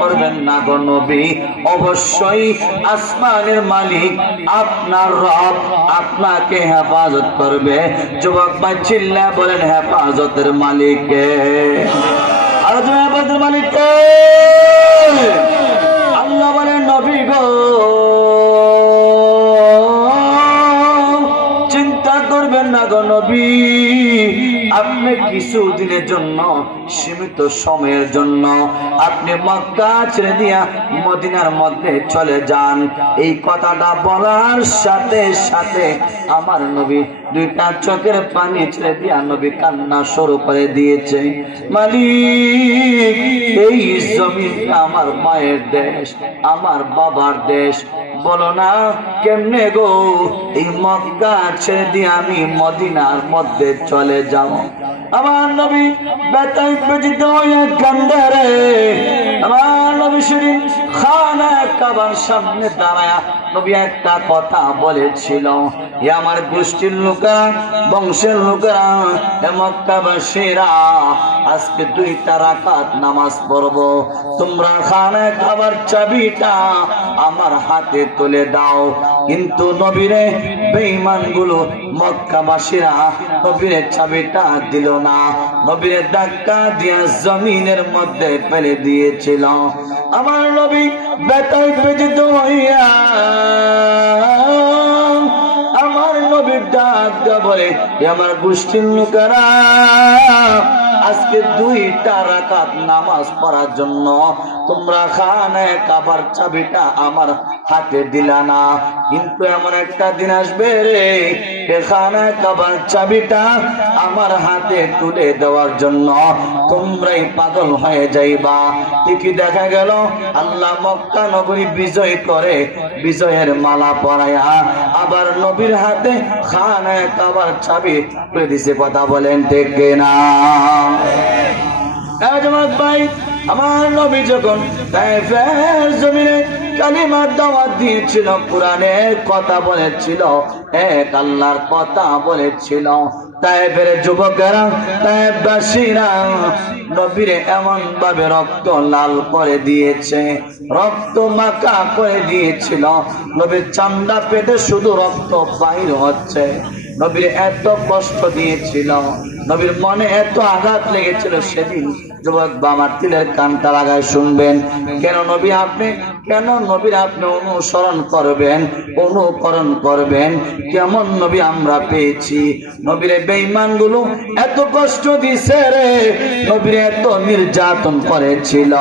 করবেন না গো নবী, অবশ্যই আসমানের মালিক আপনার রব আপনাকে হেফাজত করবে। যুবক ভাই চিল্লায় বলেন হেফাজতের মালিক কে? আর হেফাজতের মালিক কে? আল্লাহ বলেন নবী গো চিন্তা করবেন না গো নবী, আপনি কিছু দিনের জন্য, সীমিত সময়ের জন্য আপনি মক্কা ছেড়ে দিয়া মদিনার মধ্যে চলে যান। এই কথাটা বলার সাথে সাথে আমার নবী দুইটা চোখের পানি ছেড়ে দিয়া নবী কান্না শুরু করে দিয়েছে। মালিক, এই জমিনটা আমার মায়ের দেশ, আমার বাবার দেশ, বলো না কেমনে গো এই মক্কা ছেড়ে দিয়ে আমি মদিনার মধ্যে চলে যাব? আমার নবী বেতাই বেজিত হয়ে কান্দে রে। আমার নবী শরীফ খানা কাবার সামনে দাঁড়ায়া নবী একটা কথা বলেছিল, এ আমার গোষ্ঠীর লোকেরা, বংশের লোকেরা, এ মক্কাবাসীরা, আজকে 2 রাকাত নামাজ পড়বো, তোমরা খানা কাবার চাবিটা আমার হাতে তুলে দাও। কিন্তু নবীরে বেঈমান গুলো মক্কাবাসীরা নবীরে চাবিটা দিল না, নবীরে ধাক্কা দিয়ে জমিনের মধ্যে ফেলে দিয়েছিল। আমার নবী বেতায় বেজিত হইয়া আমার নবীর ডাক দেয়া বলে, আমার গোষ্ঠীর লোকেরা, আজকে 2 রাকাত নামাজ পড়ার জন্য তোমরা খানায় কাবার চাবিটা আমার হাতে দিলা না, কিন্তু এমন একটা দিন আসবে রে খানায় কাবার চাবিটা আমার হাতে তুলে দেওয়ার জন্য তোমরাই পাগল হয়ে যাইবা। ঠিকই দেখা গেল আল্লাহ মক্কা নগরী বিজয় করে বিজয়ের মালা পরায়া আবার নবীর হাতে খানায় কাবার চাবি তুলে দিছে। কথা বলেন ঠিক না? ভাই, আমার নবী যখন তায়েফের জমিনে কালিমার দাওয়াত দিয়েছিল, কোরআনের কথা বলেছিল, এক আল্লাহর কথা বলেছিল, তায়েফের যুবকেরা, তায়েফবাসীরা নবীরে এমন ভাবে রক্ত লাল করে দিয়েছে, রক্ত মাখা করে দিয়েছিল, নবীর চামড়া পেটে শুধু রক্ত বাইর হচ্ছে। নবীর এত কষ্ট দিয়েছিল, নবীর মনে এত আঘাত লেগেছিল। সেদিন যুবক আমার তিলের কানটা লাগায় শুনবেন, কেন নবী আপনি, কেন নবীর আপনি অনুসরণ করবেন, অনুকরণ করবেন? কেমন নবী আমরা পেয়েছি। নবীর বেঈমান গুলো এত কষ্ট দিছে রে, নবীর এত নির্যাতন করেছিল,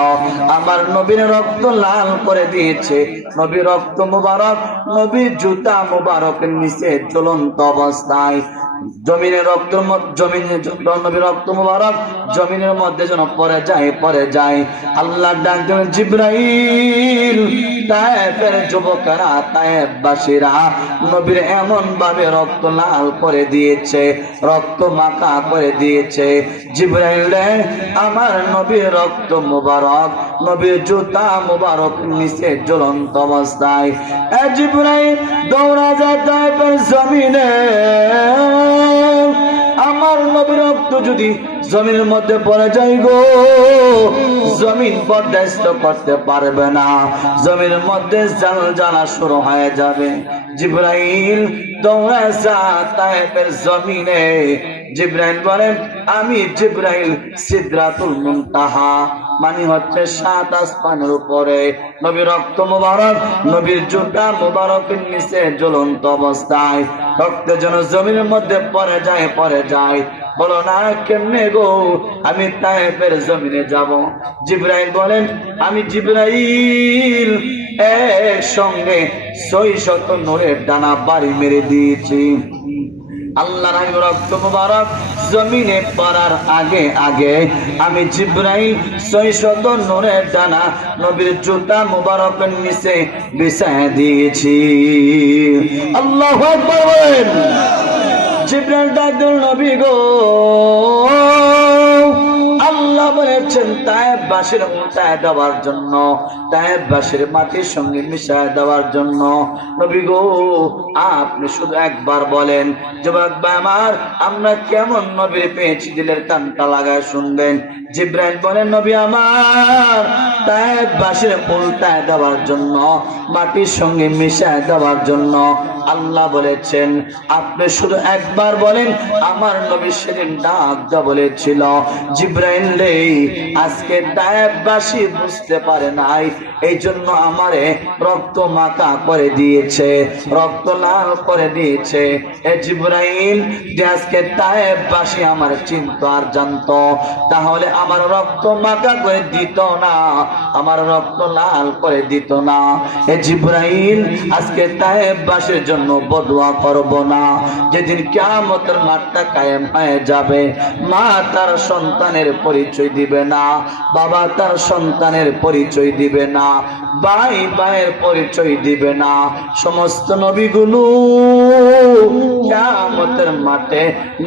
আমার নবীর রক্ত লাল করে দিয়েছে। নবীর রক্ত মুবারক নবীর জুতা মুবারকের নিচে জ্বলন্ত অবস্থায় জমিনের রক্ত, জমিনের নবীর রক্ত মুবারক জমিনের মধ্যে যেন পড়ে যায়। আল্লাহ ডাক দেন জিবরাইল, তায়েফের যুবকেরা, তায়েফবাসীরা নবীর এমন ভাবে রক্ত লাল করে দিয়েছে, রক্ত মাখা করে দিয়েছে। জিবরাইল রে, আমার নবীর রক্ত মুবারক নবীর জুতা মুবারক নিচে জ্বলন্ত অবস্থায়। জিবরাইল দৌড়া যায় তায়েফের জমিনে, আমার নবীর রক্ত যদি জমিনের মধ্যে পড়ে যায় গো, জমিন বরদাস্ত করতে পারবে না, জমিনের মধ্যে জানা শুরু হয়ে যাবে। জিবরাইল দৌড়ে যা তায়েফের জমিনে। জিবরাইল বলেন, আমি জিবরাইল সিদরাতুল মুনতাহা, মানে হচ্ছে 7 আসমানের উপরে নবীর রক্ত মুবারক নবীর জুতা মুবারকের নিচে জ্বলন্ত অবস্থায় রক্ত যেন জমিনের মধ্যে পড়ে যায়। বলো না কেমনে গো আমি তায়েফের জমিনে যাব? জিবরাইল বলেন, আমি জিবরাইল একসঙ্গে 600 নূরের ডানা বাড়ি মেরে দিয়েছি। আল্লাহর রক্ত মুবারক জমিনে পড়ার আগে আগে আমি জিবরাইল 600 নূরের ডানা নবীর জুতা মুবারকের নিচে বিছায় দিয়েছি। আল্লাহু আকবার বলেন। জিবরাইল ডাক দিল, নবী গো, আল্লাহ বলেছেন তায়েববাসীর উল্টায় দেওয়ার জন্য, তায়েববাসীর মাটির সঙ্গে মিশায় দেওয়ার জন্য। নবী গো আপনি শুধু একবার বলেন। যুবক ভাই আমার, আমরা কেমন নবীর পেয়েছি দিলের কানটা লাগায় শুনবেন। জিব্রাইল বলেন নবী আমার তায়েববাসীর উল্টায় দেওয়ার জন্য, মাটির সঙ্গে মিশায় দেওয়ার জন্য। আল্লাহ বলেছেন আপনি শুধু একবার বলেন। আমার নবী সেদিন ডাক বলেছিল জিব্রাইল রে, আজকে তায়েববাসী বুঝতে পারে নাই, এই জন্য আমারে রক্ত মাখা করে দিয়েছে, রক্ত লাল করে দিয়েছে। এ জিব্রাইল, যে আজকে তায়েববাসী আমার চিনতো আর জানতো, তাহলে আমার রক্ত মাখা করে দিত না, আমার রক্ত লাল করে দিত না। এ জিব্রাইল, আজকে তায়েববাসীর জন্য বদুয়া করব না। যেদিন কিয়ামতের মাঠটা কায়েম হয়ে যাবে, মা তার সন্তানের পরিচয় দিবে না, বাবা তার সন্তানের পরিচয় দিবে না, ভাই ভাইয়ের পরিচয় দিবে না। সমস্ত নবীগুলো কিয়ামতের মাঠে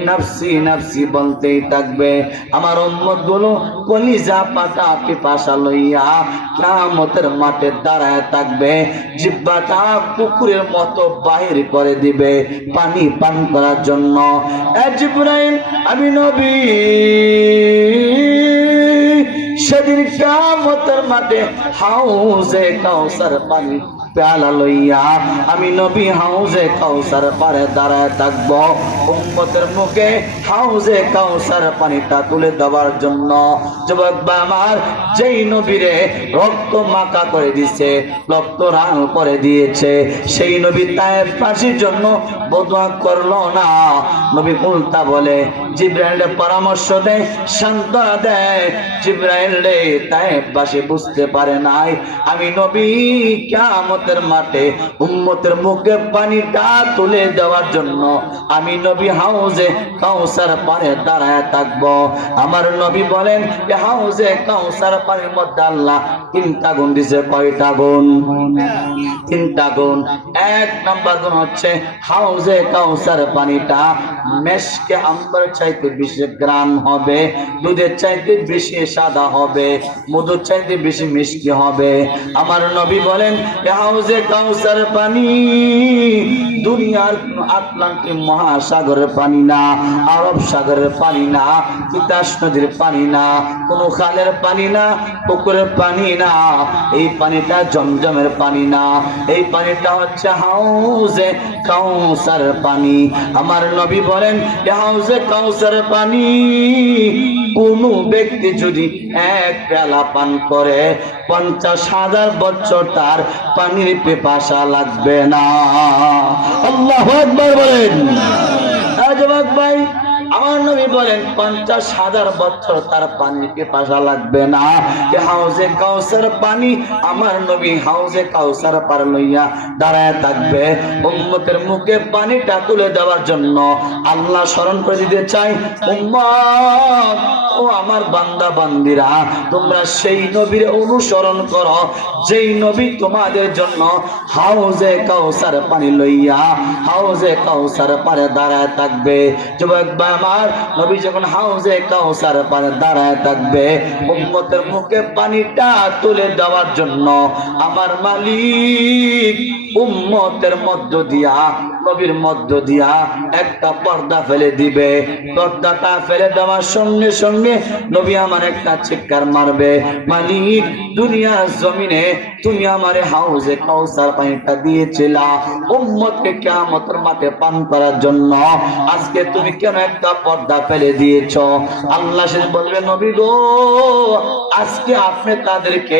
নফসি নফসি বলতেই থাকবে। আমার উম্মত গুলো কলিজা পাতা পিপাসা লইয়া কিয়ামতের মাঠে দাঁড়ায় থাকবে, জিহ্বাটা পুকুরের মতো বাহির করে দিবে পানি পান করার জন্য। এ জিবরাইল, আমি নবী সেদিন কিয়ামতের মাঠে হাউজে কাউসার পানি পেয়ালা লইয়া আমি নবী হাউজে কাউসার পারে দাঁড়ায় থাকবো, উম্মতের মুখে হাউজে কাউসার পানিটা তুলে দেওয়ার জন্য। যুবক ভাই আমার, যেই নবীরে রক্ত মাখা করে দিয়েছে, রক্ত রান করে দিয়েছে, সেই নবী তায়েববাসীর জন্য বদুয়া করলো না। নবী উল্টা বলে, জিবরাইল পরামর্শ দেয়, সান্ত্বনা দেয়, জিবরাইল রে তায়েববাসী বুঝতে পারে নাই, আমি নবী কিয়ামতের মাঠে উম্মতের মুখে পানিটা তুলে দেওয়ার জন্য আমি নবী হাউজে কাউসার পারে দাঁড়ায় থাকবো। আমার নবী বলেন যে হাউজে কাউসার পানির মধ্যে আল্লাহ তিনটা গুণ দিছে। কয়টা গুণ? তিনটা গুণ। এক নাম্বার গুণ হচ্ছে হাউজে কাউসার পানিটা মেশকে আম্বার চাইতে বেশি গ্রান হবে, দুধের চাইতে বেশি সাদা হবে, মধুর চাইতে বেশি মিষ্টি হবে। আমার নবী বলেন হাউজে কাউসার পানি দুনিয়ার আটলান্টিক মহাসাগরের পানি না, আরব সাগরের পানি না, তিতাস নদীর পানি না, কোন খালের পানি না, পুকুরের পানি না, এই পানিটা জমজমের পানি না, এই পানিটা হচ্ছে হাউজে কাউসার পানি। আমার নবী বলেন হাউজে কাউসার পানি কোন ব্যক্তি যদি এক পেয়ালা পান করে 50,000 বছর তার পানির পিপাসা লাগবে না। আল্লাহু আকবার বলেন। যুবক ভাই, আমার নবী বলেন 50,000 বছর তার পানির পিপাসা লাগবে না। হাউজে কাউসার পানি, আমার নবী হাউজে কাউসার পার লইয়া দাঁড়ায় থাকবে, উম্মতের মুখে পানিটা তুলে দেওয়ার জন্য। আল্লাহ স্মরণ করে দিতে চাই, উম্মত ও আমার বান্দা বান্দিরা, তোমরা সেই নবীর অনুসরণ করো যেই নবী তোমাদের জন্য হাউজে কাউসার পানি লইয়া হাউজে কাউসার পারে দাঁড়ায় থাকবে। যুবক ভাই আমার, নবী যখন হাউজে কাউসার পারে দাঁড়ায় থাকবে, উম্মতের মুখে পানিটা তুলে দেওয়ার জন্য আমার মালিক উম্মতের মধ্য দিয়া, নবীর মধ্য দিয়া একটা পর্দা ফেলে দিবে। পর্দাটা ফেলে দেওয়ার সঙ্গে সঙ্গে নবী আমার একটা চিৎকার মারবে, মালিক দুনিয়ার জমিনে তুমি আমারে হাউজে কাউসার পানিটা দিয়েছিলা উম্মতকে কিয়ামতের মাঠে পান করার জন্য, আজকে তুমি কেন একটা পর্দা ফেলে দিয়েছ? আল্লাহ সে বলবে, নবী গো আজকে আপনি তাদেরকে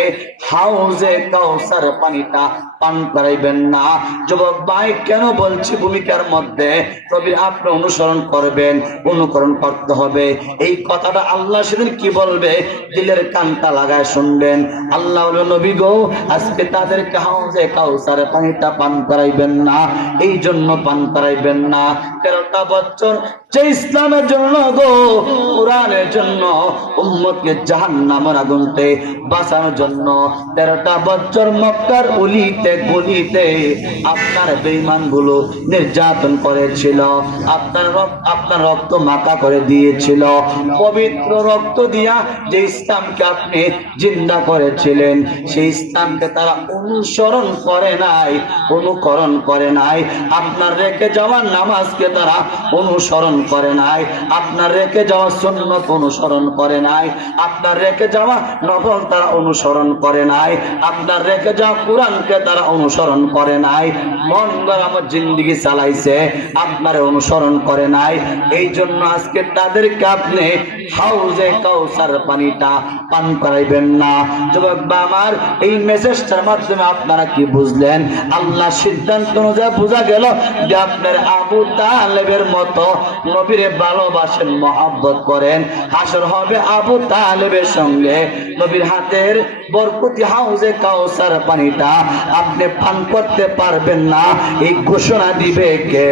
হাউজে কাউসার পানিটা পান করাইবেন না। যুবক ভাই, কেন বলছি ভূমিকার মধ্যে নবী আপনি অনুসরণ করবেন, অনুকরণ করতে হবে। এই কথাটা আল্লাহ সেদিন কি বলবে দিলের কানটা লাগায় শুনবেন। আল্লাহ বলবে, নবী গো আজকে তাদেরকে হাউজে কাউসার পানিটা পান করাইবেন না, এই জন্য পান করাইবেন না 13টা বছর যে ইসলামের জন্য গো, কোরআনের জন্য, উম্মতকে জাহান্নামের আগুন থেকে বাঁচানোর জন্য 13টা বছর মক্কার অলিতে গলিতে আপনার বেঈমানগুলো নির্যাতন করেছিল, আপনার রক্ত মাখা করে দিয়েছিল। পবিত্র রক্ত দিয়া যে ইসলামকে আপনি জিন্দা করেছিলেন, সেই ইসলামকে তারা অনুসরণ করে নাই, অনুকরণ করে নাই। আপনার রেখে যাওয়া নামাজকে তারা অনুসরণ করে নাই, আপনার রেখে যাওয়া সুন্নত অনুসরণ করে নাই, আপনার রেখে যাওয়া নফল তারা অনুসরণ করে নাই, আপনার রেখে যাওয়া কোরআনকে তারা অনুসরণ করে নাই। মন গড়া জিন্দেগি চালাইছে, আপনার অনুসরণ করে নাই। এই জন্য আজকে তাদেরকে আপনি হাউজে কাউসার পানিটা পান করাইবেন না। যুবক আমার, এই মেসেজটার মাধ্যমে আপনারা কি বুঝলেন? আল্লাহ সিদ্ধান্ত অনুযায়ী বোঝা গেল যে আপনার আবু তালেবের মতো নবীরে ভালোবাসেন, মহব্বত করেন। হাসর হবে আবু তালেবের সঙ্গে। নবীর হাতের বরকতি হাউজে কাউসার পানিটা আপনি পান করতে পারবেন না, এই ঘোষণা দিবে কে?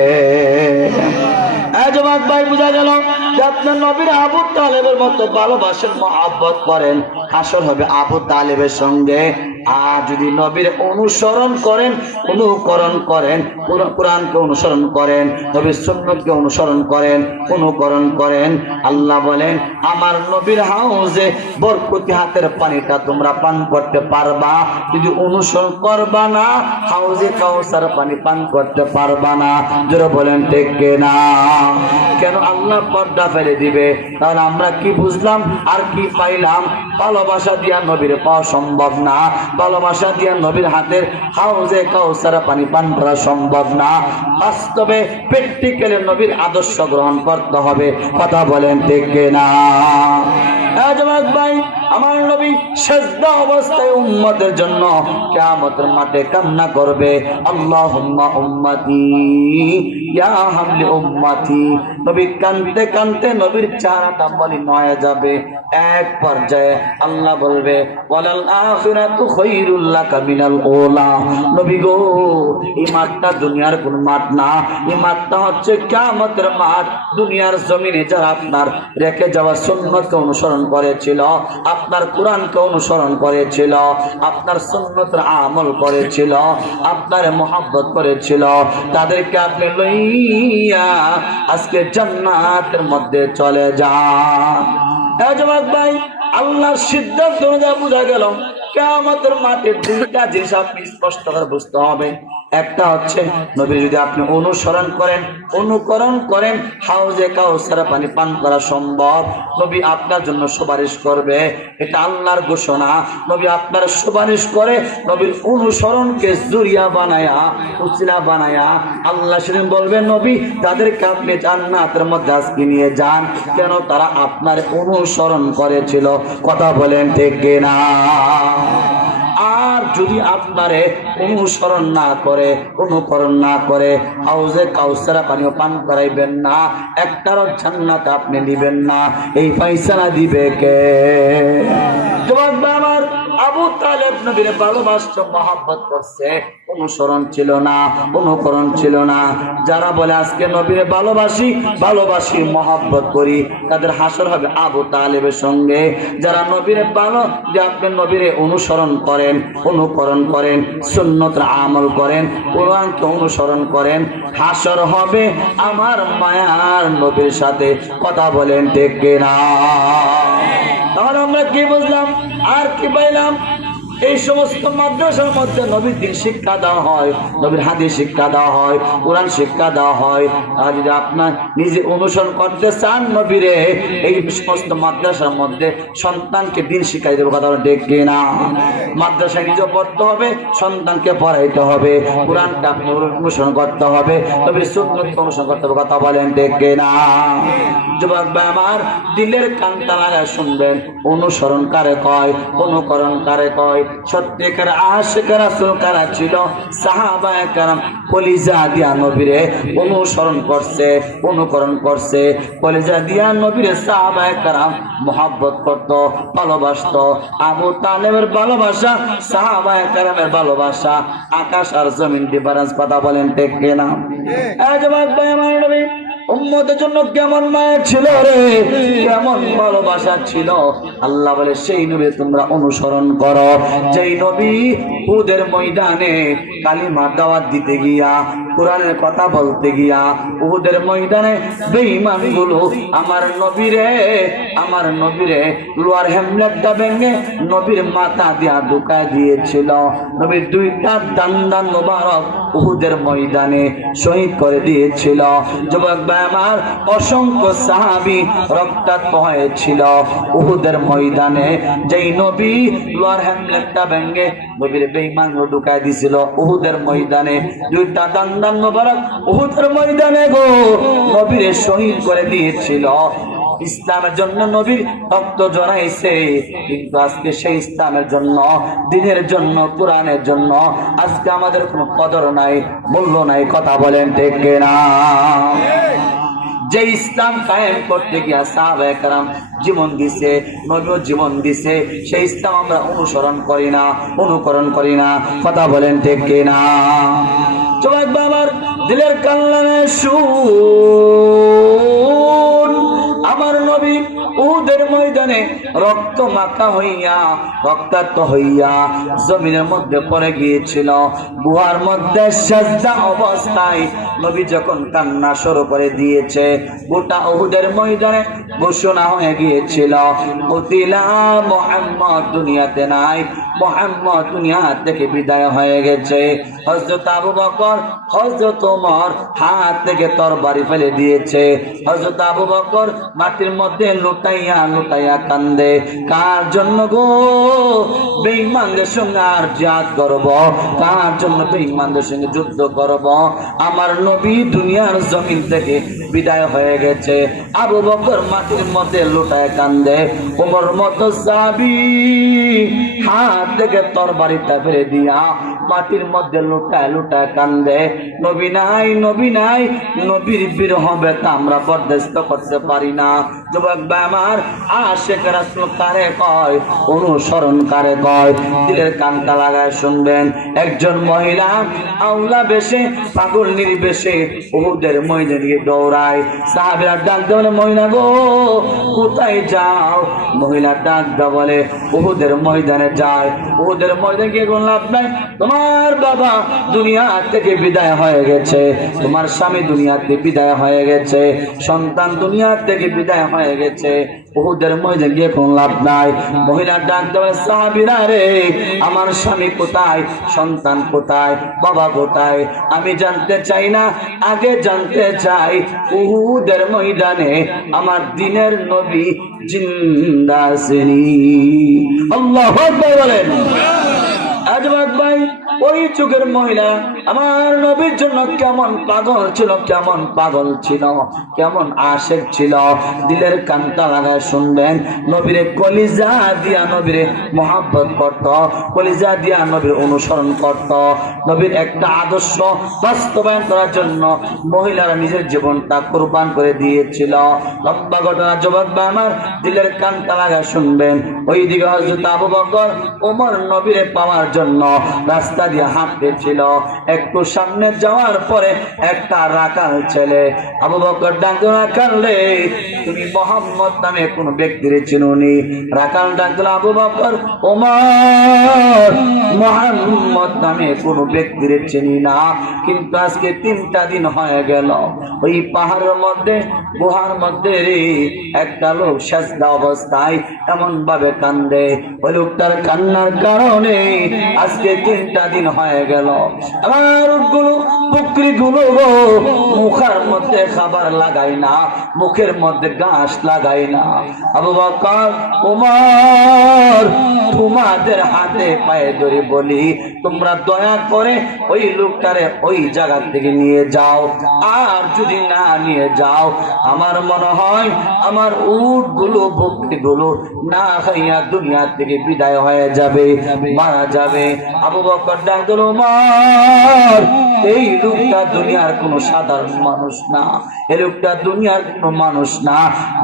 যুবক ভাই, বোঝা গেল যে আপনার নবীর আবু তালেবের মতো ভালোবাসেন, মহব্বত করেন। হাসর হবে আবু তালেবের সঙ্গে। আর যদি নবীর অনুসরণ করেন, অনুকরণ করেন, কোরআনকে অনুসরণ করেন, নবীর সুন্নতকে অনুসরণ করেন, অনুকরণ করেন, আল্লাহ বলেন আমার নবীর হাউজে বরকতি হাতের পানিটা তোমরা পান করতে পারবা। যদি অনুসরণ করবা না, হাউজে কাউসার পানি পান করতে পারবা না। যারা বলেন ঠিক না? কেন আল্লাহ পর্দা ফেলে দিবে? তাহলে আমরা কি বুঝলাম আর কি পাইলাম? ভালোবাসা দিয়া নবীর পাওয়া সম্ভব না, ভালোবাসা দিয়া নবীর হাতের হাউজে কাউসার পানি পান করা সম্ভব না। বাস্তবে প্র্যাকটিক্যালি নবীর আদর্শ গ্রহণ করতে হবে। কথা বলেন ঠিক না? যুবক ভাই, আমার নবী সিজদা অবস্থায় উম্মতের জন্য কিয়ামতের মাঠে কান্না করবে, আল্লাহুম্মা উম্মতি ইয়া হামলি উম্মতি। নবী কানতে কানতে নবীর চেহারাটা মলিন হয়ে যাবে। এক পর্যায়ে আল্লাহ বলবে ওয়ালাল আখিরাতু খায়রুল লাকা মিনাল উলা। নবী গো, এই মাঠটা দুনিয়ার কোন মাঠ না, এই মাঠটা হচ্ছে কিয়ামতের মাঠ। দুনিয়ার জমিনে যারা আপনার রেখে যাওয়া সুন্নতকে অনুসরণ করেছিল, আপনার কোরআনকে অনুসরণ করেছিল, আপনার সুন্নতের আমল করেছিল, আপনার মহব্বত করেছিল, তাদেরকে আপনি লইয়া আজকে জান্নাতের মধ্যে চলে যান। যুবক ভাই, আল্লাহর সিদ্ধান্ত অনুযায়ী বোঝা গেল কিয়ামতের মাঠে দুইটা জিনিস আপনি স্পষ্ট করে বুঝতে হবে। একটা হচ্ছে নবী যদি আপনি অনুসরণ করেন, অনুকরণ করেন, হাউজে কাউসার পানি পান করা সম্ভব। নবী আপনার জন্য সুপারিশ করবে, এটা আল্লাহর ঘোষণা। নবী আপনার সুপারিশ করে নবীর অনুসরণকে জুরিয়া বানায়া, উসিলা বানায়া আল্লাহ সেদিন বলবেন নবী তাদেরকে আপনি জান্নাতের মধ্যে আজকে নিয়ে যান। কেন? তারা আপনার অনুসরণ করেছিল। কথা বলেন ঠিক না? আর যদি আপনারে অনুসরণ না করে, অনুকরণ না করে, হাউজে কাউসারা পানিও পান করাইবেন না, একটারও জান্নাত আপনি নিবেন না। এই ফয়সালা দিবে কে? জবাব আমার আবু তালেব নবীর ভালোবাসতো, মহব্বত করছে, অনুসরণ ছিল না, অনুকরণ ছিল না। যারা বলে আজকে নবীরে ভালোবাসি, ভালোবাসি, মহব্বত করি, তাদের হাসর হবে আবু তালেবের সঙ্গে। যারা নবীরে ভালো, যে আপনি নবীরে অনুসরণ করেন, অনুকরণ করেন, সুন্নতের আমল করেন, কোরআনকে অনুসরণ করেন, হাসর হবে আমার মায়ার নবীর সাথে। কথা বলেন ঠিক না? তাহলে আমরা কি বুঝলাম আর কি পাইলাম? এই সমস্ত মাদ্রাসার মধ্যে নবীর দিন শিক্ষা দেওয়া হয়, নবীর হাদিস শিক্ষা দেওয়া হয়, কোরআন শিক্ষা দেওয়া হয়। আর যদি আপনার নিজে অনুসরণ করতে চান নবীরে, এই সমস্ত মাদ্রাসার মধ্যে সন্তানকে দিন শিক্ষাই দেবে। কথা দেখবে না? মাদ্রাসায় নিজে পড়তে হবে, সন্তানকে পড়াইতে হবে, কোরআনটা আপনি অনুসরণ করতে হবে, নবীর সুন্নতকে অনুসরণ করতে হবে। কথা বলেন দেখবে না? যুবক ভাই আমার, দিলের কানটা লাগায় শুনবেন, অনুসরণ কারে কয়, অনুকরণ কারে কয়। সত্যিকার আশিক রাসূল কারা ছিল? সাহাবায়ে কেরাম কলিজা দিয়া নবীরে অনুসরণ করছে, অনুকরণ করছে। কলিজা দিয়া নবীরে সাহাবায়ে কেরাম মহব্বত করত, ভালোবাসত। আবু তালেবের ভালোবাসা, সাহাবায়ে কেরামের ভালোবাসা, আকাশ আর জমিন ডিফারেন্স। কথা বলেন ঠিক কিনা? এই জবাব ভাই আমার নবী উম্মতের জন্য কেমন মায়া ছিল রে, কেমন ভালোবাসা ছিল। আল্লাহ বলে সেই নবী তোমরা অনুসরণ করো, যেই নবী উহুদের ময়দানে কালিমার দাওয়াত দিতে গিয়া, কোরআনের কথা বলতে গিয়া উহুদের ময়দানে বেঈমানগুলো আমার নবীরে লোয়ার হেমলেটটা ভেঙে নবীর মাথা দিয়া ঢুকায় দিয়েছিল। নবীর দুইটা দান্দান মোবারক উহুদের ময়দানে শহীদ করে দিয়েছিল। যুবক ভাই আমার, অসংখ্য সাহাবী রক্তাক্ত হয়েছিল উহুদের ময়দানে। যেই নবী লোয়ার হেমলেটটা ভেঙে নবীর বেঈমানগুলো ঢুকায় দিয়েছিল উহুদের ময়দানে, দুইটা দান্দান মোবারক উহুদের ময়দানে গো নবীরে শহীদ করে দিয়েছিল। ইসলামের জন্য নবীর রক্ত জড়াইছে, কিন্তু আজকে সেই ইসলামের জন্য, দ্বীনের জন্য, কোরআনের জন্য আজকে আমাদের কোনো কদর নাই, মূল্য নাই। কথা বলেন ঠিক কিনা? যে ইসলাম কায়েম করতে গিয়া সাহাবায়ে কেরাম জীবন দিছে, নবীও জীবন দিছে, সেই ইসলাম আমরা অনুসরণ করি না, অনুকরণ করি না। কথা বলেন ঠিক কিনা? যুবক বাবার দিলের কান্নায় শুন, আমার নবী উহুদের ময়দানে রক্ত মাখা হইয়া, রক্তাক্ত হইয়া জমিনের মধ্যে পড়ে গিয়েছিল। গুহার মধ্যে সাজদা অবস্থায় নবী যখন কান্না শুরু করে দিয়েছে, গোটা উহুদের ময়দানে ঘোষণা হয়ে গিয়েছিল, কুতিলা মুহাম্মদ দুনিয়াতে নাই, মুহাম্মদ দুনিয়া থেকে বিদায় হয়ে গেছে। হযরত আবু বকর, হযরত ওমর হাত থেকে তরবারি ফেলে দিয়েছে। হযরত আবু বকর মাটির মধ্যে লুটাইয়া লুটাইয়া কান্দে। কার জন্য গো? বেঈমানদের সঙ্গে আর জিহাদ করব, কার জন্য বেঈমানদের সঙ্গে যুদ্ধ করব? আমার নবী দুনিয়ার জমিন থেকে বিদায় হয়ে গেছে। আবু বকর মাটির মধ্যে লুটায় কান্দে। ওমর মতো সাহাবী হাত থেকে তরবারিটা ফেলে দিয়া মাটির মধ্যে লুটায় লুটায় কান্দে। নবী নাই, নবী নাই, নবীর বিরহ ব্যথা আমরা বরদাস্ত করতে পারি না। যুবক ভাই আমার, আশিক রাসূল কারে কয়, অনুসরণ কারে কয়? দিলের কানটা লাগায় শুনবেন। একজন মহিলা আউলা বেশে, পাগল নির্বেশে উহুদের ময়দানে দৌড়ায়। সাহাবীরা ডাক দেয়, বলে মহিলা গো কোথায় যাও? মহিলা ডাক দেয় বলে উহুদের ময়দানে যায়। উহুদের ময়দানে গিয়ে কোনো লাভ নাই, তোমার বাবা দুনিয়া থেকে বিদায় হয়ে গেছে, তোমার স্বামী দুনিয়া থেকে বিদায় হয়ে গেছে, সন্তান দুনিয়া থেকে বিদায় হয়ে গেছে, উহুদের ময়দানে গিয়ে কোনো লাভ নাই। মহিলা ডাক দেয়, সাহাবীরা রে, আমার স্বামী কোথায়, সন্তান কোথায়, বাবা কোথায়? আমি জানতে চাই না, আগে জানতে চাই উহুদের ময়দানে আমার দ্বীনের নবী জিন্দা আছেন। আল্লাহু আকবার বলেন। আজবাক ভাই, ওই যুগের মহিলা আমার নবীর জন্য কেমন পাগল ছিল, কেমন পাগল ছিল, কেমন আশিক ছিল। দিলের কানটা লাগায় শুনবেন। নবীরে কলিজা দিয়া নবীরে মহব্বত করত, কলিজা দিয়া নবীর অনুসরণ করত। নবীর একটা আদর্শ বাস্তবায়ন করার জন্য মহিলারা নিজের জীবনটা কুরবান করে দিয়েছিল। লম্বা ঘটনা যুবক ভাই আমার, দিলের কানটা লাগায় শুনবেন। ওইদিকে হযরত আবু বকর ওমর নবীরে পাওয়ার জন্য রাস্তা দিয়ে হাঁটতেছিল। একটু সামনে যাওয়ার পরে একটা রাখাল ছেলে আবু বকর ডাক রাখালে, তুমি মুহাম্মদ নামে কোন ব্যক্তির চিনুনি? রাখাল ডাক দিল, আবু বকর ওমর মুহাম্মদ নামে কোন ব্যক্তির চিনি না, কিন্তু আজকে 3টা দিন হয়ে গেল ওই পাহাড়ের মধ্যে, গুহার মধ্যে রে একটা লোক সাজদা অবস্থায় এমন ভাবে কান্দে। ওই লোকটার কান্নার কারণে আজকে 3টা দিন হয়ে গেল আমার উটগুলো, বকরিগুলো গো মুখের মধ্যে খাবার লাগাই না, মুখের মধ্যে ঘাস লাগাই না। আবু বকর ওমর, তোমাদের হাতে পায়ে ধরে বলি, তোমরা দয়া করে ওই লোকটারে ওই জায়গা থেকে নিয়ে যাও। আর যদি না নিয়ে যাও, আমার মনে হয় আমার উটগুলো, বকরিগুলো না খাইয়া দুনিয়া থেকে বিদায় হয়ে যাবে, মারা যাবে। আবু বকর ডাক দিল, ওমর, এই লোকটা দুনিয়ার কোন সাধারণ মানুষ না, এই লোকটা দুনিয়ার কোন মানুষ না,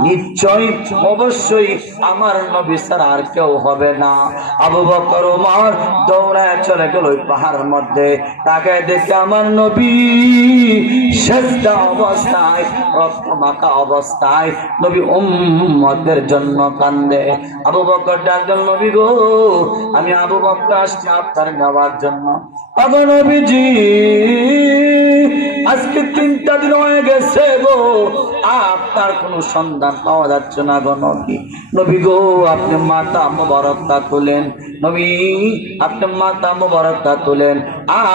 নিশ্চয়ই অবশ্যই আমার নবী ছাড়া আর কেউ হবে না। আবু বকর ওমর দৌড়ায় চলে গেল ওই পাহাড়ের মধ্যে, তাকে দেখে আমার নবী সেজদা অবস্থায়, রক্ত মাখা অবস্থায় নবী উম্মতের জন্য কান্দে। আবু বকর ডাকলেন, নবী গো, আমি আবু বকর আসছি আপনার নেওয়ার জন্য। আবু নবীজি, আজকে 3টা দিন হয়ে গেছে গো, আপনার কোনো সন্ধান পাওয়া যাচ্ছে না গো নবী। নবী গো, আপনি মাথা মোবারকটা তোলেন। নবী, আপনি মাথা মোবারকটা তোলেন।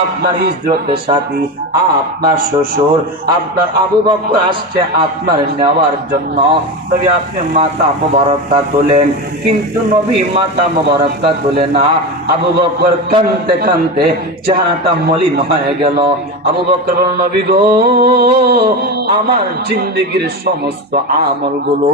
আপনার হিজরতের সাথী, আপনার শ্বশুর, আপনার আবু বকর আসছে আপনার নেওয়ার জন্য। নবী, আপনি মাথা মোবারকটা তোলেন। কিন্তু নবী মাথা মোবারকটা তোলে না। আবু বকর কাঁদতে কাঁদতে চেহারাটা মলিন হয়ে গেল। আবু বকর বলল, নবী গো, আমার জিন্দেগির সমস্ত আমলগুলো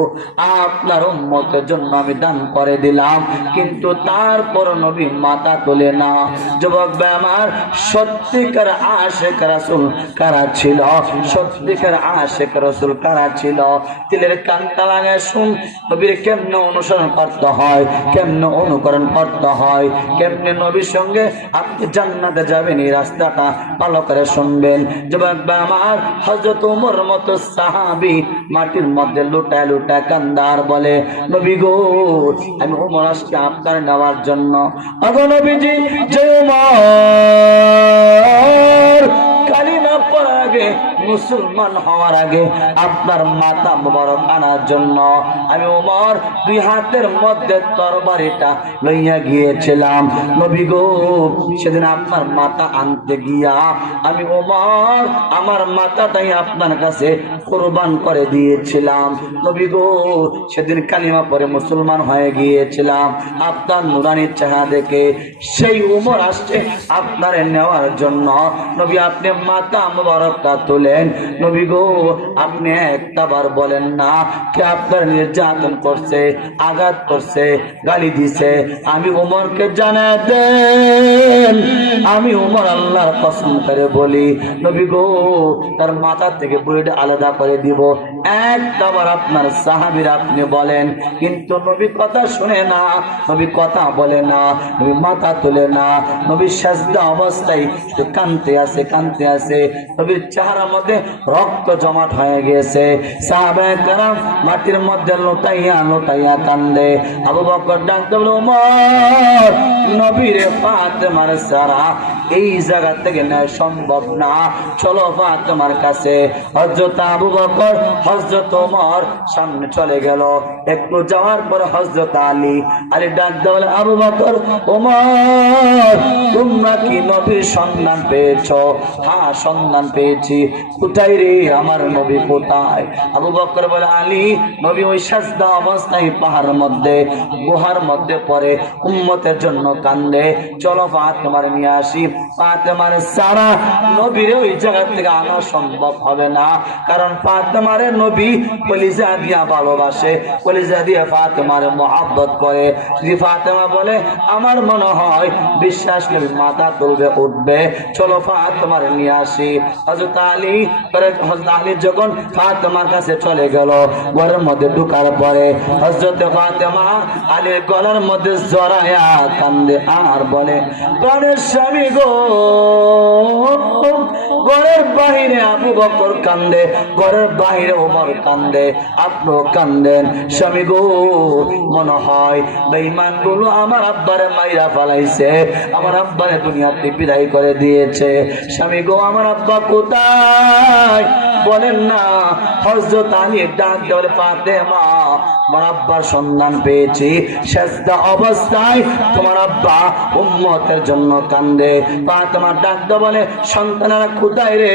আপনার উম্মতের জন্য আমি দান করে দিলাম, কিন্তু তারপর নবী মাথা তোলে না। যুবক ভাই আমার, সত্যিকার আশিক রাসূল কারা ছিল? সত্যিকার আশিক রাসূল কারা ছিল? তিলের কানটা লাগায় শুন, নবীর কেমনে অনুসরণ করতে হয়, কেমনে অনুকরণ করতে হয়, কেমনে নবীর সঙ্গে আপনি জান্নাতে যাবেন, এই রাস্তাটা ভালো করে শুনবেন। যুবক ভাই আমার, হযরত ওমর মতো সাহাবী মাটির মধ্যে লুটায় লুটায় কান্দার বলে, নবী গো, আমি ওমর আসছি আপনার নেওয়ার জন্য। আগো নবীজি, যে ওমর কালিমা পড়ার আগে, মুসলমান হওয়ার আগে আপনার মাথা মোবারক আনার জন্য আমি ওমর 2 হাতের মধ্যে তরবারিটা লইয়া গিয়েছিলাম। নবী গো, সেদিন আপনার মাথা আনতে গিয়া আমি ওমর আমার মাথাটাই আপনার কাছে কুরবান করে দিয়েছিলাম। নবী গো, সেদিন কালিমা পড়ে মুসলমান হয়ে গিয়েছিলাম। আপনার নুরানির চেহারা দেখে সেই ওমর আসছে আপনার নেওয়ার জন্য। নবী, আপনি মাথা মোবারকটা তুলেন। নবী গো, আপনি একটাবার বলেন না কে আপনার নির্যাতন করছে, আঘাত করছে, গালি দিছে, আমি ওমরকে জানা দেন। আমি ওমর আল্লাহর কসম করে বলি, নবী গো, তার মাথা থেকে বুড়িটা আলাদা করে দিব। একটাবার আপনার সাহাবীরা আপনি বলেন। কিন্তু নবী কথা শুনে না, নবী কথা বলে না, নবী মাথা তোলে না। নবী সাজদা অবস্থায় কাঁদতে আছে, কাঁদতে আছে। নবীর চেহারার মধ্যে রক্ত জমাট হয়ে গেছে। সাহাবায়ে কেরাম মাটির মধ্যে লুটাইয়া লুটাইয়া কান্দে। আবু বকর ডাকতে বলল, ওমর, নবীর ফাতেমার সারা এই জায়গা থেকে নেওয়া সম্ভব না, চলো ফাতেমার কাছে। হযরত আবু বকর, হযরত ওমর সামনে চলে গেল। একটু যাওয়ার পর হযরত আলী ডাকতে বলে, আবু বকর, ওমর, তোমরা কি নবীর সন্ধান পেয়েছো? হ্যাঁ, সন্ধান পেয়েছি। কোথায় রে আমার নবী, কোথায়? আবু বকর বলে, আলী, নবী ওই সাজদা অবস্থায় পাহাড়ের মধ্যে, গুহার মধ্যে পড়ে উম্মতের জন্য কান্দে। চলো ফাতেমার নিয়ে আসি। ফাতেমার সারা নবীর ওই জায়গা থেকে আনা সম্ভব হবে না, কারণ ফাতেমারে নবী কলিজা দিয়া ভালোবাসে, কলিজা দিয়ে ফাতেমারে মহব্বত করে। যদি ফাতেমা বলে, আমার মনে হয় বিশ্বাস নবী মাথা তুলবে, উঠবে, চলো ফাতেমার নিয়ে আসি। হযরত আলী যখন ফাতেমার কাছে চলে গেল, ঘরের মধ্যে ঢুকার পরে হযরত ফাতেমা আলীর গলার মধ্যে জড়ায়া কান্দে আর বলে, প্রাণের স্বামী গো। ঘরের বাহিরে আবু বকর কান্দে, ঘরের বাহিরে ওমর কান্দে, আপনিও কান্দেন। স্বামী গো, মনে হয় বেঈমান গুলো আমার আব্বারে মাইরা ফেলাইছে, আমার আব্বারে দুনিয়াতে বিদায় করে দিয়েছে। স্বামী গো, আমার আব্বা কোথায় বলেন না? হযরত আলী ডাক দেওয়ার, ফাতেমা, আমার আব্বার সন্ধান পেয়েছি, সেজদা অবস্থায় তোমার আব্বা উম্মতের জন্য কান্দে। ফাতেমা ডাক দেওয়া বলে, সন্তানেরা কোথায় রে?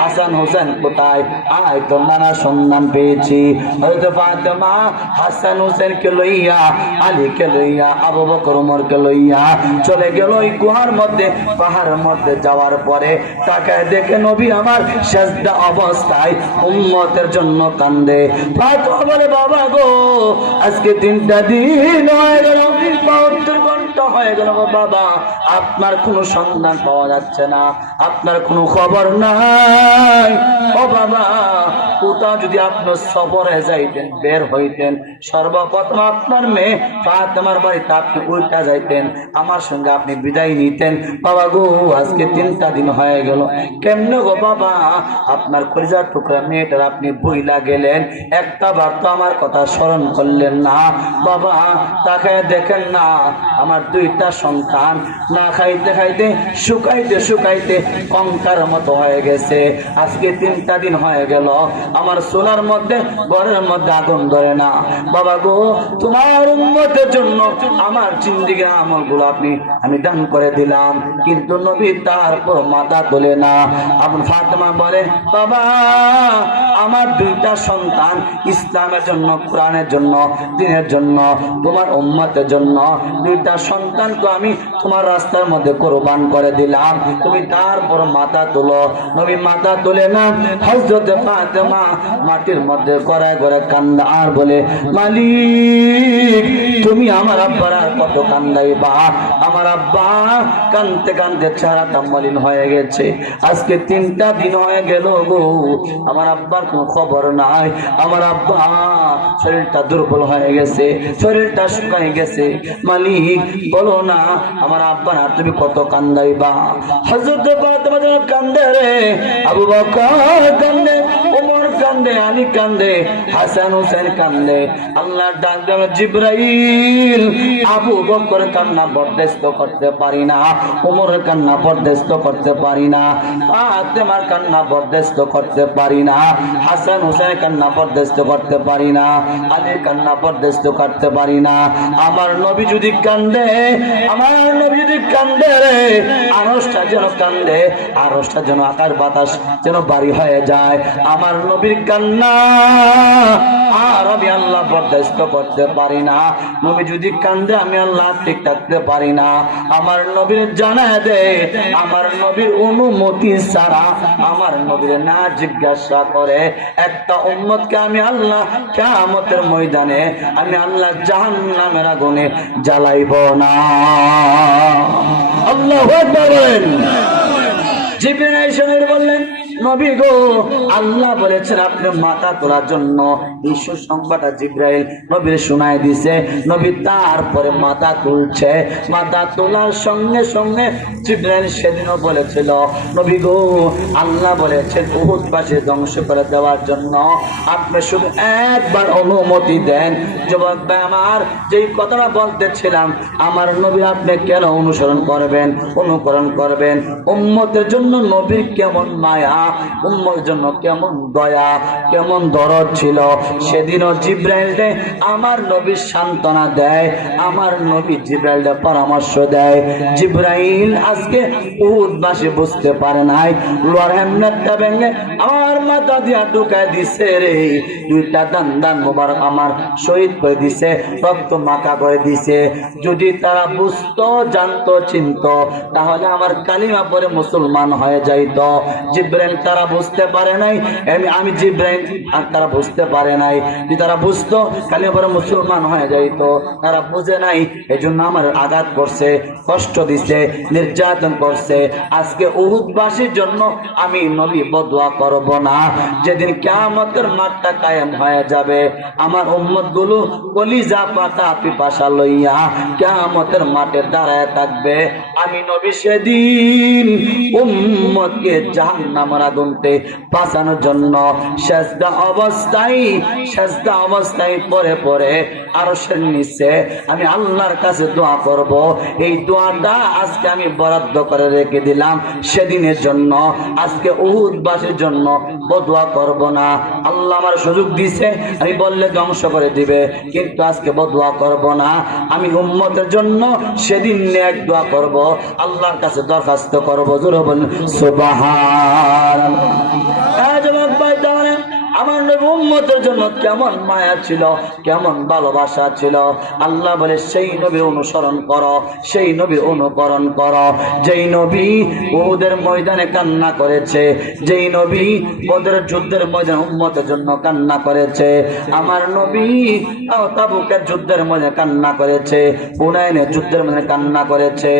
হাসান হোসেন কোথায়? আয়, তোর নানা সন্ধান পেয়েছি। হযরত ফাতেমা হাসান হোসেনকে লইয়া, আলীকে লইয়া, আবু বকর ওমরকে লইয়া চলে গেল ওই গুহার মধ্যে। পাহাড়ের মধ্যে যাওয়ার পরে তাকায় দেখে নবী আমার সেজদা অবস্থায় উম্মতের জন্য কান্দে। ফাতেমা বলে, বাবা গো, আজকে 3টা দিন হয়ে গেল, 72 ঘন্টা হয়ে গেল গো বাবা, আপনার কোনো সন্ধান পাওয়া যাচ্ছে না, আপনার কোনো খবর নাই। ও বাবা, কোথাও যদি আপনি সফরে যাইতেন, বের হইতেন, সর্বপ্রথম আপনার মেয়ে ফাতেমার বাড়িতে আপনি উল্টা যাইতেন, আমার সঙ্গে আপনি বিদায় নিতেন। বাবা গো, আজকে 3টা দিন হয়ে গেল, কেমনে গো বাবা আপনার কলিজার টুকরা মেয়েটার আপনি বইলা গেলেন, একটা বার তো আমার কথা স্মরণ করলেন না। বাবা তাকায় দেখেন না, আমার 2টা সন্তান না খাইতে খাইতে শুকাইতে শুকাইতে কঙ্কার মতো হয়ে গেছে। আজকে 3টা দিন হয়ে গেল, আমার সোনার মধ্যে ঘরের মধ্যে আগুন ধরে না। বাবা গো, তোমার উম্মতের জন্য আমার জিন্দেগির আমলগুলো আমি দান করে দিলাম, কিন্তু নবী তারপর মাথা তোলে না। আপন ফাতেমা বলে, বাবা আমার 2টা সন্তান ইসলামের জন্য, কোরআনের জন্য, দ্বীনের জন্য, তোমার উম্মতের জন্য 2টা সন্তানকে আমি তোমার রাস্তার মধ্যে কোরবান করে দিলাম, তুমি তারপর মাথা তোলো। নবী মাথা তোলে না। হযরত ফাতেমা মাটির মধ্যে গড়ায় গড়ায় কান্দা আর বলে, মালিক তুমি আমার আব্বার আর কত কান্দাইবা? আমার আব্বা কান্দতে কান্দতে চেহারাটা মলিন হয়ে গেছে। আজকে 3টা দিন হয়ে গেল গো, আমার আব্বার কোনো খবর নাই। আমার আব্বা শরীরটা দুর্বল হয়ে গেছে, শরীরটা শুকায় গেছে। মালিক বলো না আমার আব্বা না তুমি কত কান্দাইবা? হযরত ফাতেমা কান্দে রে, আবু বকর কান্দে, ওমর কান্দে, আলী কান্দে, হাসান হোসেন কান্দে। আল্লাহ ডাক দেন, জিবরাইল আবু বকর কান্না বরদাস্ত করতে পারি না, ওমরের কান্না বরদাস্ত করতে পারি না, ফাতেমার কান্না বরদাস্ত করতে পারি না, হাসান হোসেন কান্না বরদাস্ত করতে পারি না, আলীর কান্না বরদাস্ত করতে পারি না। আমার নবী যদি কান্দে, আমার নবী যদি কান্দে রে, আরশটা যেন কান্দে, আরশটা যেন আকাশ বাতাস যেন বাড়ি হয়ে যায়। আমার নবীর কান্না আর আমি আল্লাহ বরদাস্ত করতে পারি না। নবী যদি কান্দে আমি আল্লাহ ঠিক থাকতে পারি না। আমার নবীর জানায় দে, আমার নবীর অনুমতি ছাড়া, আমার নবীর না জিজ্ঞাসা করে একটা উম্মতকে আমি আল্লাহ কিয়ামতের ময়দানে আমি আল্লাহ জাহান্নামের আগুনে জ্বালাইব না। আল্লাহু আকবার বলেন। জিবরাইল বললেন, নবী গো আল্লাহ বলেছেন আপনি মাথা তোলার জন্য। এই সুসংবাদটা জিবরাইল নবীর শোনায় দিছে। নবী তারপরে মাথা তুলছে। মাথা তোলার সঙ্গে সঙ্গে জিবরাইল সেদিনও বলেছিল, নবী গো আল্লাহ বলেছেন উহুদবাসী ধ্বংস করে দেওয়ার জন্য আপনি শুধু একবার অনুমতি দেন। যুবক ভাই আমার, যেই কথাটা বলতেছিলাম, আমার নবী আপনি কেন অনুসরণ করবেন, অনুকরণ করবেন? উম্মতের জন্য নবীর কেমন মায়া, উম্মতের জন্য কেমন দয়া, কেমন দরদ ছিল। সেদিনও জিবরাইলকে আমার নবী সান্ত্বনা দেয়, আমার নবী জিবরাইলকে পরামর্শ দেয়। জিবরাইল আজকে উহুদবাসী বুঝতে পারে নাই, লোয়ার হেমনেটটা ভেঙে আমার মাথা দিয়া ঢুকায় দিছে রে। 2টা দান মোবারক আমার শহীদ করে দিছে, রক্ত মাখা করে দিছে। যদি তারা বুঝতো, জানতো, চিনতো, তাহলে আমার কালিমা পরে মুসলমান হয়ে যাইতো। জিবরাইল তারা বুঝতে পারে নাই, আমি জিবরাইল আর তারা বুঝতে পারে নাই। যদি তারা বুঝতো কালিমা পরে মুসলমান হয়ে যাইতো, তারা বুঝে নাই, এজন্য আমার আঘাত করছে, কষ্ট দিছে, নির্যাতন করছে। আজকে উহুদবাসীর জন্য আমি নবী বদুয়া করব না। যেদিন কিয়ামতের মাঠটা কায়েম হয়ে যাবে, আমার উম্মত গুলো কলিজা পাতা পিপাসা লইয়া কিয়ামতের মাঠে দাঁড়ায় থাকবে। আমি নবী সেদিন উম্মতকে জাহান্নামের আগুন থেকে বাঁচানোর জন্য সেজদা অবস্থায় পরে পরে আরশের নিচে আমি আল্লাহর কাছে দোয়া করব। এই দোয়াটা আজকে আমি বরাদ্দ করে রেখে দিলাম সেদিনের জন্য। আজকে উহুদবাসীর জন্য বদুয়া করব না। আল্লাহ আমার সুযোগ দিছে, আমি বললে ধ্বংস করে দিবে, কিন্তু আজকে বদুয়া করব না। আমি উম্মতের জন্য সেদিন নেক দোয়া করব, আল্লাহর কাছে দরখাস্ত করব। জোরে বলুন সুবহানাল্লাহ। আমার নবী উম্মতের জন্য কেমন মায়া ছিল, কেমন ভালোবাসা ছিল। আল্লাহ বলে সেই নবীর অনুসরণ করো, সেই নবীর অনুকরণ করো। যেই নবী উহুদের ময়দানে কান্না করেছে, যেই নবী ওদের যুদ্ধের ময়দানে উম্মতের জন্য কান্না করেছে, আমার নবী তাবুকের যুদ্ধের ময়দানে কান্না করেছে, হুনাইনের যুদ্ধের ময়দানে কান্না করেছে,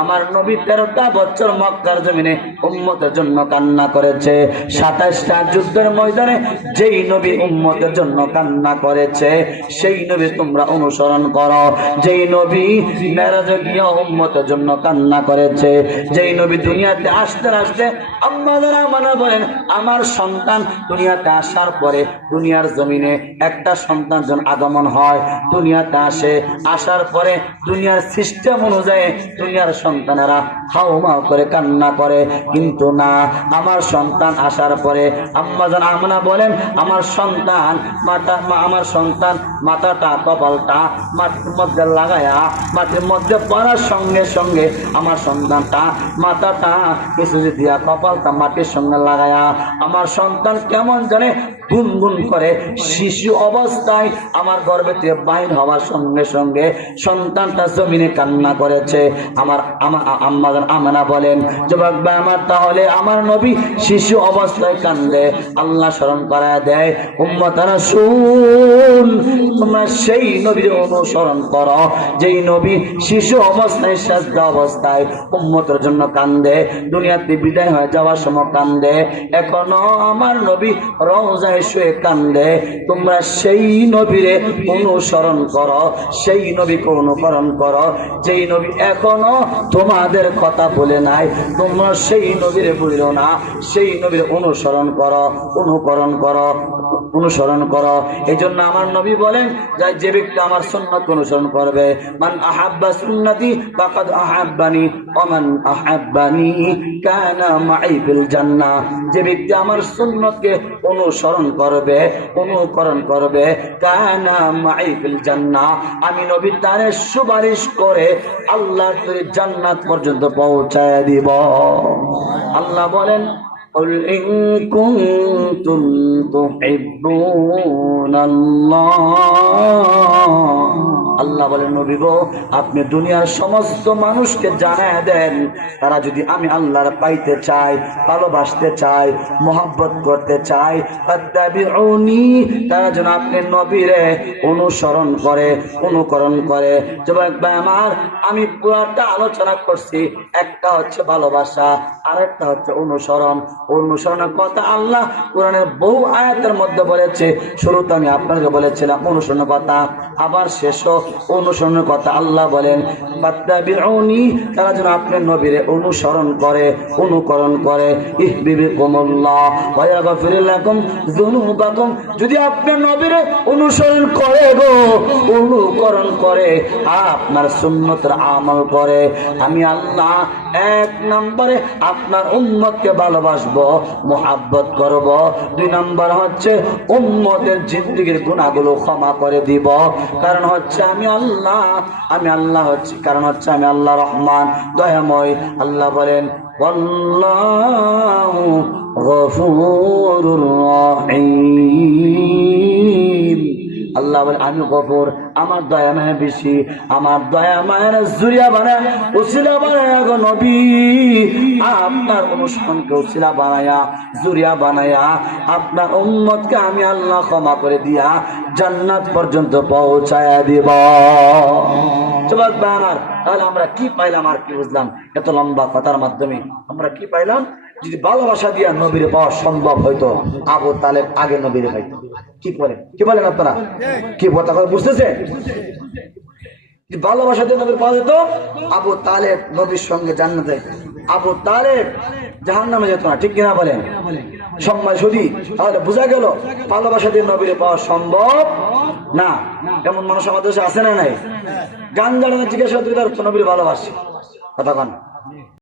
আমার নবী 13টা বছর মক্কার জমিনে উম্মতের জন্য কান্না করেছে, 27টা যুদ্ধের ময়দানে যেই নবী উম্মতের জন্য কান্না করেছে সেই নবী তোমরা অনুসরণ করো। যেই নবী মেরাজে গিয়ে উম্মতের জন্য কান্না করেছে, যেই নবী দুনিয়াতে আসতে আসতে আম্মা যারা মানা বলেন আমার সন্তান দুনিয়াতে আসার পরে দুনিয়ার জমিনে একটা সন্তান যখন আগমন হয়, দুনিয়াতে আসে, আসার পরে দুনিয়ার সিস্টেম অনুযায়ী দুনিয়ার সন্তানেরা হাউমাউ করে কান্না করে, কিন্তু না, আমার সন্তান আসার পরে আম্মা জান আমনা বলেন আমার সন্তান আমার সন্তান মাথাটা কপালটা মাটির মধ্যে লাগায়া মাটির মধ্যে পড়ার সঙ্গে সঙ্গে আমার সন্তানটা মাথাটা কিছু দিয়া কপালটা মাটির সঙ্গে লাগায়া আমার সন্তান কেমন জানে গুনগুন করে শিশু অবস্থায় আমার গর্ভে থেকে বাইর হওয়ার সঙ্গে সঙ্গে সন্তানটা জমিনে কান্না করেছে। আমার আম্মা জান আমনা বলেন যুবক ভাই আমার, তাহলে আমার নবী শিশু অবস্থায় কান্দে, আল্লাহ স্মরণ করায় দেয় উম্মতারা শুন, তোমরা সেই নবীর অনুসরণ করো যেই নবী শিশু অবস্থায় সাজদা অবস্থায় উম্মতের জন্য কান্দে, দুনিয়াতে বিদায় হয়ে যাওয়ার সময় কান্দে, এখনো আমার নবী রওজায় শুয়ে কান্দে। তোমরা সেই নবীরে অনুসরণ করো, সেই নবীকে অনুকরণ করো যেই নবী এখনো তোমাদের কথা বলে নাই, তোমরা সেই নবীরে বুঝলো না, সেই নবীর অনুসরণ করো, অনুকরণ করো, অনুসরণ করো। এই জন্য আমার নবী বলেন যে ব্যক্তি আমার সুন্নাত অনুসরণ করবে, মান আহাব্বা সুন্নতি ফাকাদ আহাব্বানি ওয়া মান আহাব্বানি কানা মাই ফিল জান্নাহ। যে ব্যক্তি আমার সুন্নতকে অনুসরণ করবে, অনুকরণ করবে, কানা মাই ফিল জান্নাহ, আমি নবী তার সুপারিশ করে আল্লাহর তৈরি জান্নাত পর্যন্ত পৌঁছায় দিব। আল্লাহ বলেন قل إن كنتم تحبون الله, আল্লাহ বলেন নবী গো আপনি দুনিয়ার সমস্ত মানুষকে জানায় দেন তারা যদি আমি আল্লাহর পাইতে চাই, ভালোবাসতে চাই, মোহাব্বত করতে চাই, ফাত্তাবিউনি, তারা যেন আপনি নবীরে অনুসরণ করে, অনুকরণ করে। যুবক ভাই আমার, আমি পুরাটা আলোচনা করছি, একটা হচ্ছে ভালোবাসা, আরেকটা হচ্ছে অনুসরণ। অনুসরণের কথা আল্লাহ কোরআনের বহু আয়াতের মধ্যে বলেছে। শুরুতে আমি আপনাকে বলেছিলাম অনুসরণের কথা, আবার শেষও অনুসরণের কথা। আল্লাহ বলেন ফাত্তাবিউনি, তারা যেন আপনার নবীরে অনুসরণ করে, অনুকরণ করে। ইহবিবিকুমুল্লাহ ওয়া ইয়াগফির লাকুম যুনুবাকুম, যদি আপনার নবীরে অনুসরণ করে গো, অনুকরণ করে, আপনার সুন্নতের আমল করে, আমি আল্লাহ এক নম্বরে আপনার উম্মতকে ভালোবাসবো, মোহাব্বত করব। 2 নম্বর হচ্ছে উম্মতের জিন্দেগীর গুনাহগুলো ক্ষমা করে দিব। কারণ হচ্ছে আমি আল্লাহ হচ্ছে, কারণ হচ্ছে আমি আল্লাহ রহমান, দয়াময়। আল্লাহ বলেন আল্লাহু গফুরুর রহিম, আল্লাহ বলে আমি গফুর, আমার দয়া মায়া বেশি, আমার দয়া মায়ের জুরিয়া বানায় উসিলা বানায়া গো নবী, আপনার অনুসরণকে উসিলা বানায়া জুরিয়া বানায়া আপনার উম্মতকে আমি আল্লাহ ক্ষমা করে দিয়া জান্নাত পর্যন্ত পৌঁছায়া দিব। যুবক ভাই আমার, তাহলে আমরা কি পাইলাম আর কি বুঝলাম এত লম্বা কথার মাধ্যমে? আমরা কি পাইলাম? যদি ভালোবাসা দিয়া নবীরে পাওয়া সম্ভব হইতো, আবু তালেব আগে নবীরে পাইতো। কি বলেন আপনারা? কি কথা বুঝতেছেন? ভালোবাসা দিয়ে নবীর পাওয়া যেত, আবু তালেব নবীর সঙ্গে জান্নাতে, আবু তালেব জাহান্নামে যেত না। ঠিক কিনা বলেন? সম্মান শুধু, তাহলে বোঝা গেল ভালোবাসা দিয়ে নবীরে পাওয়া সম্ভব না। এমন মানুষ আমাদের দেশে আছে না নাই? গান জানা জিজ্ঞাসা নবীর ভালোবাসে কথা কন।